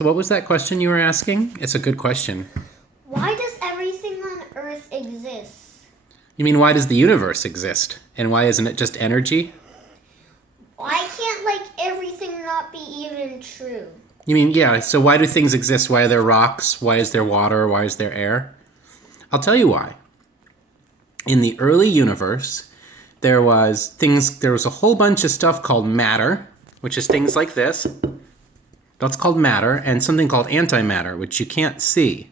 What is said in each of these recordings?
What was that question you were asking? It's a good question. Why does everything on Earth exist? You mean, why does the universe exist? And why isn't it just energy? Why can't, everything not be even true? You mean, yeah, so why do things exist? Why are there rocks? Why is there water? Why is there air? I'll tell you why. In the early universe, there was a whole bunch of stuff called matter, which is things like this. That's called matter, and something called antimatter, which you can't see.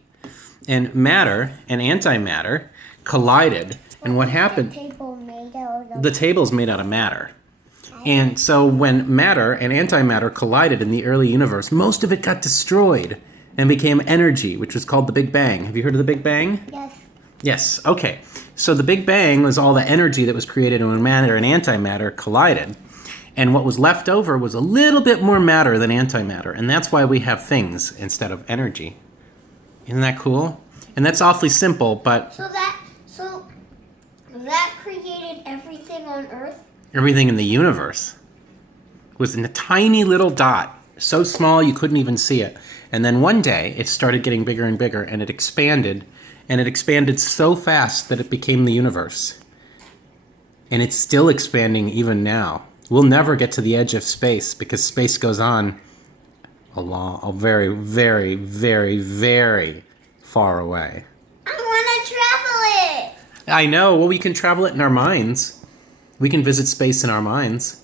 And matter and antimatter collided, and what happened? The table's made out of matter. And so when matter and antimatter collided in the early universe, most of it got destroyed and became energy, which was called the Big Bang. Have you heard of the Big Bang? Yes. Yes, okay. So the Big Bang was all the energy that was created when matter and antimatter collided. And what was left over was a little bit more matter than antimatter. And that's why we have things instead of energy. Isn't that cool? And that's awfully simple, but... So that created everything on Earth? Everything in the universe was in a tiny little dot. So small you couldn't even see it. And then one day it started getting bigger and bigger, and it expanded. And it expanded so fast that it became the universe. And it's still expanding even now. We'll never get to the edge of space because space goes on a very, very, very, very far away. I want to travel it! I know. Well, we can travel it in our minds. We can visit space in our minds.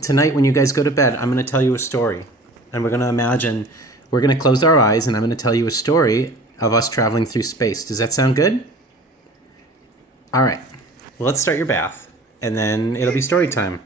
Tonight when you guys go to bed, I'm going to tell you a story. And we're going to close our eyes, and I'm going to tell you a story of us traveling through space. Does that sound good? All right. Well, let's start your bath. And then it'll be story time.